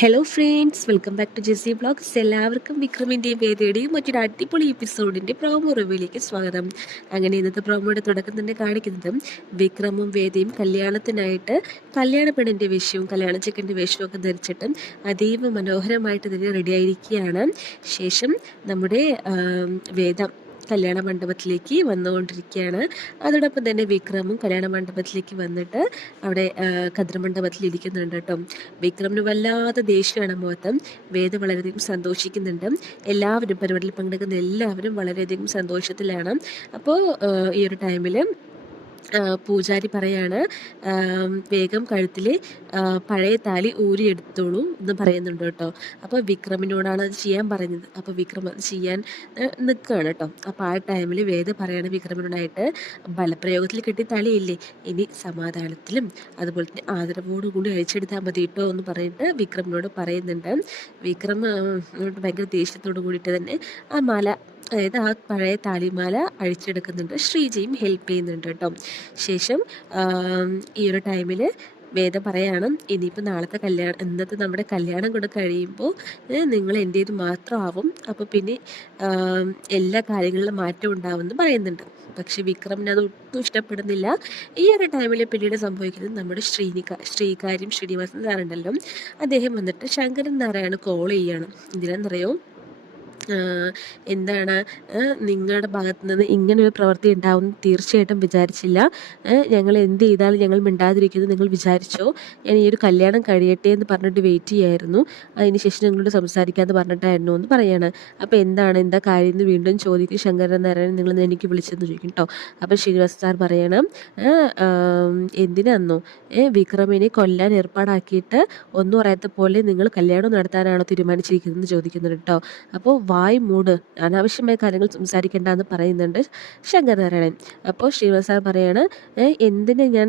Hello friends, welcome back to Jessy vlogs. എല്ലാവർക്കും വിക്രമിൻ്റെയും വേദയുടെയും മറ്റൊരു അടിപൊളി എപ്പിസോഡിൻ്റെ പ്രോമോ റിവ്യൂയിലേക്ക് സ്വാഗതം. അങ്ങനെ ഇന്നത്തെ പ്രോമോയുടെ തുടക്കം തന്നെ കാണിക്കുന്നത് വിക്രമും വേദയും കല്യാണത്തിനായിട്ട് കല്യാണ പെണ്ണിൻ്റെ വേഷവും കല്യാണ ചെക്കൻ്റെ വേഷവും ഒക്കെ ധരിച്ചിട്ട് അതീവ മനോഹരമായിട്ട് തന്നെ റെഡിയായിരിക്കുകയാണ്. ശേഷം നമ്മുടെ വേദ കല്യാണ മണ്ഡപത്തിലേക്ക് വന്നുകൊണ്ടിരിക്കുകയാണ്. അതോടൊപ്പം തന്നെ വിക്രമും കല്യാണ മണ്ഡപത്തിലേക്ക് വന്നിട്ട് അവിടെ കതിർമണ്ഡപത്തിൽ ഇരിക്കുന്നുണ്ട് കേട്ടോ. വിക്രമിന് വല്ലാത്ത ദേഷ്യമാണ് മുഖത്ത്. വേദ വളരെയധികം സന്തോഷിക്കുന്നുണ്ട്. എല്ലാവരും പരിപാടിയിൽ പങ്കെടുക്കുന്ന എല്ലാവരും വളരെയധികം സന്തോഷത്തിലാണ്. അപ്പോൾ ഈ ഒരു ടൈമിൽ പൂജാരി പറയാണ്, വേഗം കഴുത്തിൽ പഴയ താലി ഊരിയെടുത്തോളൂ എന്ന് പറയുന്നുണ്ട് കേട്ടോ. അപ്പോൾ വിക്രമിനോടാണ് അത് ചെയ്യാൻ പറയുന്നത്. അപ്പോൾ വിക്രം അത് ചെയ്യാൻ നിൽക്കുകയാണ് കേട്ടോ. അപ്പോൾ ആ ടൈമിൽ വേദ പറയാണ് വിക്രമിനോടായിട്ട്, ബലപ്രയോഗത്തിൽ കിട്ടിയ താലിയില്ലേ, ഇനി സമാധാനത്തിലും അതുപോലെ തന്നെ ആദരവോടു കൂടി അഴിച്ചെടുത്താൽ മതി കേട്ടോ എന്ന് പറഞ്ഞിട്ട് വിക്രമിനോട് പറയുന്നുണ്ട്. വിക്രം ഭയങ്കര ദേഷ്യത്തോടു കൂടിയിട്ട് തന്നെ ആ മാല, അതായത് ആ പഴയ താലിമാല അഴിച്ചെടുക്കുന്നുണ്ട്. ശ്രീജയും ഹെൽപ്പ് ചെയ്യുന്നുണ്ട് കേട്ടോ. ശേഷം ഈ ഒരു ടൈമിൽ വേദ പറയാണ്, ഇനിയിപ്പോൾ നാളത്തെ കല്യാണം, ഇന്നത്തെ നമ്മുടെ കല്യാണം കൂടെ കഴിയുമ്പോൾ നിങ്ങൾ എൻ്റേത് മാത്രമാവും. അപ്പോൾ പിന്നെ എല്ലാ കാര്യങ്ങളിലും മാറ്റം ഉണ്ടാവുമെന്ന് പറയുന്നുണ്ട്. പക്ഷെ വിക്രമിന് അത് ഒട്ടും ഇഷ്ടപ്പെടുന്നില്ല. ഈ ഒരു ടൈമിൽ പിന്നീട് സംഭവിക്കുന്നത്, നമ്മുടെ ശ്രീകാര്യം ശ്രീനിവാസൻ സാറുണ്ടല്ലോ, അദ്ദേഹം വന്നിട്ട് ശങ്കരൻ നാരായണ കോൾ ചെയ്യാണ്. എന്തിനാണെന്നറിയോ, എന്താണ്, നിങ്ങളുടെ ഭാഗത്തു നിന്ന് ഇങ്ങനൊരു പ്രവൃത്തി ഉണ്ടാവുമെന്ന് തീർച്ചയായിട്ടും വിചാരിച്ചില്ല. ഞങ്ങൾ എന്ത് ചെയ്താലും ഞങ്ങൾ മിണ്ടാതിരിക്കുന്നത് നിങ്ങൾ വിചാരിച്ചോ? ഞാൻ ഈ ഒരു കല്യാണം കഴിയട്ടെ എന്ന് പറഞ്ഞിട്ട് വെയിറ്റ് ചെയ്യായിരുന്നു. അതിനുശേഷം ഞങ്ങളോട് സംസാരിക്കാമെന്ന് പറഞ്ഞിട്ടായിരുന്നു എന്ന് പറയാണ്. അപ്പോൾ എന്താ കാര്യം എന്ന് വീണ്ടും ചോദിക്കും ശങ്കരൻ നാരായണൻ, നിങ്ങൾ എനിക്ക് വിളിച്ചെന്ന് ചോദിക്കും കേട്ടോ. അപ്പോൾ ശ്രീനിവാസ സാർ പറയണം, എന്തിനാന്നോ വിക്രമിനെ കൊല്ലാൻ ഏർപ്പാടാക്കിയിട്ട് ഒന്നും അറിയാത്ത പോലെ നിങ്ങൾ കല്യാണം നടത്താനാണോ തീരുമാനിച്ചിരിക്കുന്നതെന്ന് ചോദിക്കുന്നുണ്ട് കേട്ടോ. അപ്പോൾ വായ് മൂട്, അനാവശ്യമായ കാര്യങ്ങൾ സംസാരിക്കേണ്ട എന്ന് പറയുന്നുണ്ട് ശങ്കരനാരായണൻ. അപ്പോൾ ശ്രീനിവാസ സാർ പറയാണ്, എന്തിന് ഞാൻ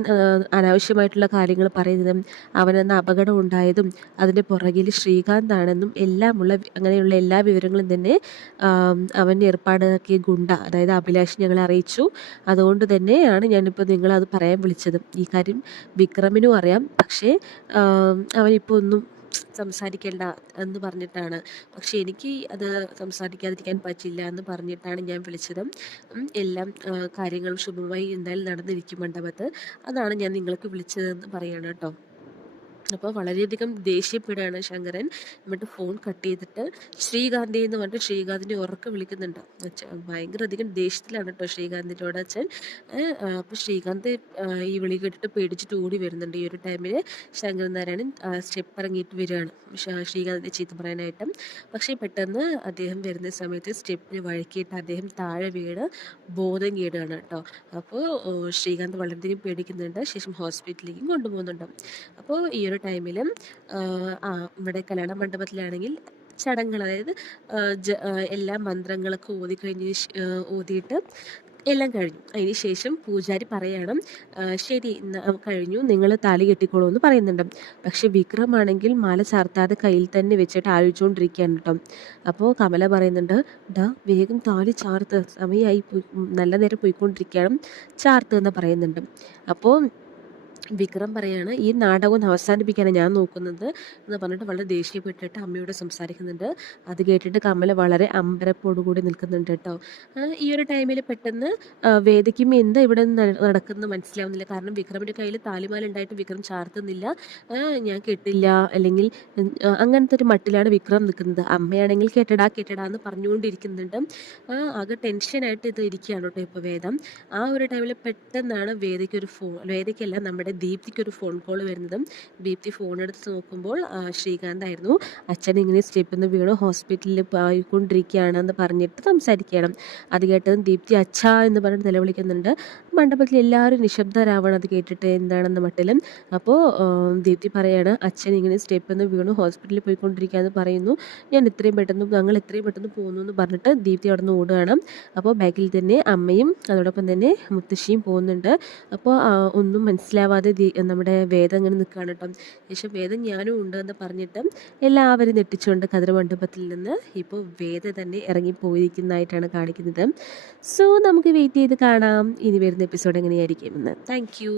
അനാവശ്യമായിട്ടുള്ള കാര്യങ്ങൾ പറയുന്നതും, അവനെന്ന അപകടം ഉണ്ടായതും അതിൻ്റെ പുറകിൽ ശ്രീകാന്താണെന്നും എല്ലാമുള്ള അങ്ങനെയുള്ള എല്ലാ വിവരങ്ങളും തന്നെ അവൻ ഏർപ്പാടാക്കിയ ഗുണ്ട, അതായത് അഭിലാഷ് ഞങ്ങളെ അറിയിച്ചു. അതുകൊണ്ട് തന്നെയാണ് ഞാനിപ്പോൾ നിങ്ങളത് പറയാൻ വിളിച്ചത്. ഈ കാര്യം വിക്രമിനും അറിയാം, പക്ഷേ അവനിപ്പോൾ ഒന്നും സംസാരിക്കേണ്ട എന്ന് പറഞ്ഞിട്ടാണ്. പക്ഷെ എനിക്ക് അത് സംസാരിക്കാതിരിക്കാൻ പറ്റില്ല എന്ന് പറഞ്ഞിട്ടാണ് ഞാൻ വിളിച്ചത്. എല്ലാം കാര്യങ്ങളും ശുഭമായി എന്തായാലും നടന്നിരിക്കും മണ്ഡപത്ത്. അതാണ് ഞാൻ നിങ്ങൾക്ക് വിളിച്ചതെന്ന് പറയണം കേട്ടോ. അപ്പോൾ വളരെയധികം ദേഷ്യപ്പെടുകയാണ് ശങ്കരൻ. എന്നിട്ട് ഫോൺ കട്ട് ചെയ്തിട്ട് ശ്രീകാന്തി എന്ന് പറഞ്ഞിട്ട് ശ്രീകാന്തിനെ ഉറക്കെ വിളിക്കുന്നുണ്ട്. ഭയങ്കര അധികം ദേഷ്യത്തിലാണ് കേട്ടോ ശ്രീകാന്തിനോട് അച്ഛൻ. അപ്പോൾ ശ്രീകാന്ത് ഈ വിളി കേട്ടിട്ട് പേടിച്ചിട്ട് ഓടി വരുന്നുണ്ട്. ഈ ഒരു ടൈമിൽ ശങ്കരൻ നാരായണൻ സ്റ്റെപ്പ് ഇറങ്ങിയിട്ട് വരികയാണ് ശ്രീകാന്തിനെ ചീത്ത പറയാനായിട്ട്. പക്ഷേ പെട്ടെന്ന് അദ്ദേഹം വരുന്ന സമയത്ത് സ്റ്റെപ്പിന് വഴക്കിയിട്ട് അദ്ദേഹം താഴെ വീണ് ബോധം കേടുകയാണ് കേട്ടോ. അപ്പോൾ ശ്രീകാന്ത് വളരെയധികം പേടിക്കുന്നുണ്ട്. ശേഷം ഹോസ്പിറ്റലിലേക്കും കൊണ്ടുപോകുന്നുണ്ട്. അപ്പോൾ ഈ ഒരു ടൈമിൽ ഇവിടെ കല്യാണ മണ്ഡപത്തിലാണെങ്കിൽ ചടങ്ങുകൾ, അതായത് എല്ലാ മന്ത്രങ്ങളൊക്കെ ഓതിയിട്ട് എല്ലാം കഴിഞ്ഞു. അതിന് ശേഷം പൂജാരി പറയണം, ശരി കഴിഞ്ഞു, നിങ്ങൾ താലി കെട്ടിക്കോളൂ എന്ന് പറയുന്നുണ്ട്. പക്ഷെ വിക്രമാണെങ്കിൽ മാല ചാർത്താതെ കയ്യിൽ തന്നെ വെച്ചിട്ട് ആലോചിച്ചുകൊണ്ടിരിക്കുകയാണ് കേട്ടോ. അപ്പോൾ കമല പറയുന്നുണ്ട്, വേഗം താലി ചാർത്ത്, സമയമായി നല്ല നേരം പോയിക്കൊണ്ടിരിക്കുകയാണ്, ചാർത്ത് എന്ന് പറയുന്നുണ്ട്. അപ്പോൾ വിക്രം പറയാണ്, ഈ നാടകം അവസാനിപ്പിക്കാനാണ് ഞാൻ നോക്കുന്നത് എന്ന് പറഞ്ഞിട്ട് വളരെ ദേഷ്യപ്പെട്ടിട്ട് അമ്മയോട് സംസാരിക്കുന്നുണ്ട്. അത് കേട്ടിട്ട് കമല വളരെ അമ്പരപ്പോടുകൂടി നിൽക്കുന്നുണ്ട് കേട്ടോ. ഈ ഒരു ടൈമിൽ പെട്ടെന്ന് വേദിക്കും എന്താ ഇവിടെ നടക്കുന്നത് മനസ്സിലാവുന്നില്ല. കാരണം വിക്രമിൻ്റെ കയ്യിൽ താലിമാല ഉണ്ടായിട്ട് വിക്രം ചാർത്തുന്നില്ല. ഞാൻ കേട്ടില്ല, അല്ലെങ്കിൽ അങ്ങനത്തെ ഒരു മട്ടിലാണ് വിക്രം നിൽക്കുന്നത്. അമ്മയാണെങ്കിൽ കേട്ടടാ എന്ന് പറഞ്ഞുകൊണ്ടിരിക്കുന്നുണ്ട്. ആകെ ടെൻഷനായിട്ട് ഇത് ഇരിക്കുകയാണ് കേട്ടോ ഇപ്പോൾ വേദം. ആ ഒരു ടൈമിൽ പെട്ടെന്നാണ് വേദിക്കല്ല നമ്മുടെ ദീപ്തിക്കൊരു ഫോൺ കോൾ വരുന്നതും. ദീപ്തി ഫോൺ എടുത്ത് നോക്കുമ്പോൾ ശ്രീകാന്ത് ആയിരുന്നു. അച്ഛൻ ഇങ്ങനെ സ്റ്റെപ്പിൽ നിന്ന് വീണ് ഹോസ്പിറ്റലിൽ പോയിക്കൊണ്ടിരിക്കുകയാണെന്ന് പറഞ്ഞിട്ട് സംസാരിക്കണം. അത് കേട്ടതും ദീപ്തി അച്ഛാ എന്ന് പറഞ്ഞിട്ട് നിലവിളിക്കുന്നുണ്ട്. മണ്ഡപത്തിൽ എല്ലാവരും നിശബ്ദരാവണം അത് കേട്ടിട്ട് എന്താണെന്ന മട്ടിലും. അപ്പോൾ ദീപ്തി പറയാണ്, അച്ഛൻ ഇങ്ങനെ സ്റ്റെപ്പിൽ നിന്ന് വീണു ഹോസ്പിറ്റലിൽ പോയിക്കൊണ്ടിരിക്കുകയെന്ന് പറയുന്നു, ഞങ്ങൾ എത്രയും പെട്ടെന്ന് പോകുന്നു എന്ന് പറഞ്ഞിട്ട് ദീപ്തി അവിടെ നിന്ന് ഓടുകയാണ്. അപ്പോൾ ബാക്കിൽ തന്നെ അമ്മയും അതോടൊപ്പം തന്നെ മുത്തശ്ശിയും പോകുന്നുണ്ട്. അപ്പോൾ ഒന്നും മനസ്സിലാവാതെ നമ്മുടെ വേദം ഇങ്ങനെ നിൽക്കുകയാണ് കേട്ടോ. ശേഷം വേദം ഞാനും ഉണ്ട് എന്ന് പറഞ്ഞിട്ട് എല്ലാവരും നെട്ടിച്ചുകൊണ്ട് കതിർമണ്ഡപത്തിൽ നിന്ന് ഇപ്പോൾ വേദ തന്നെ ഇറങ്ങിപ്പോയിരിക്കുന്നതായിട്ടാണ് കാണിക്കുന്നത്. സോ നമുക്ക് വെയിറ്റ് ചെയ്ത് കാണാം ഇനി വരുന്ന എപ്പിസോഡ് എങ്ങനെയായിരിക്കുമെന്ന്. Thank you.